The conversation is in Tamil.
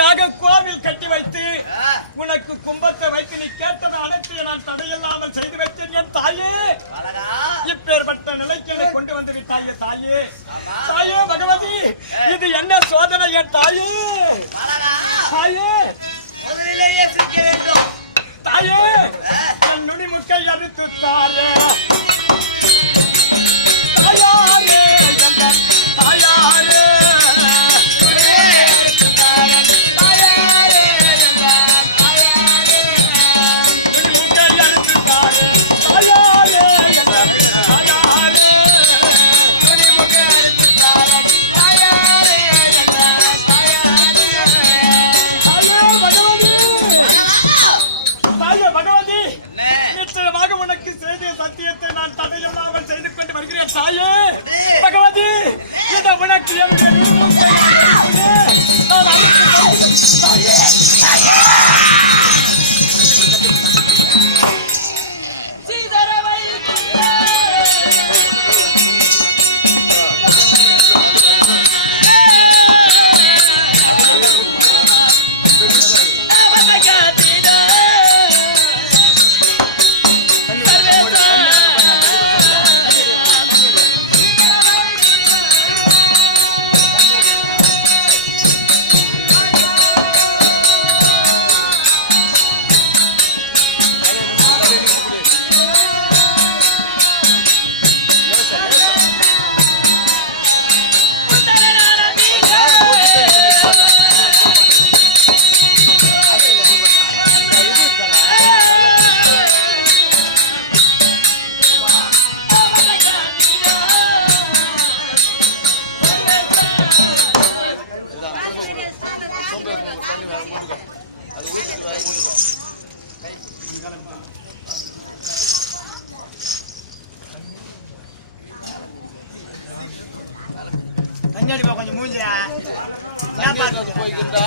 உனக்காக கோவில் கட்டி வைத்து உனக்கு கும்பத்தை வைத்து நீ கேட்டது அனைத்து நான் தடையில்லாமல் செய்து வைத்தேன் என் தாயே. இப்பேற்பட்ட நிலைக்கு என்னை கொண்டு வந்து விட்டாயே தாயே. தாயே பகவதி, இது என்ன சோதனை என் தாயே. தாயே தாயே, என் நுனிமுக்கை அறுத்து தாரே. தாயாரே தாயாரே சத்தியத்தை நான் தடையில்லாமல் செய்து கொண்டு வருகிறேன் தாயே பகவதி. இந்த உனக்கு கண்ணாடி கொஞ்சம் மூஞ்சியா போய்கிட்டா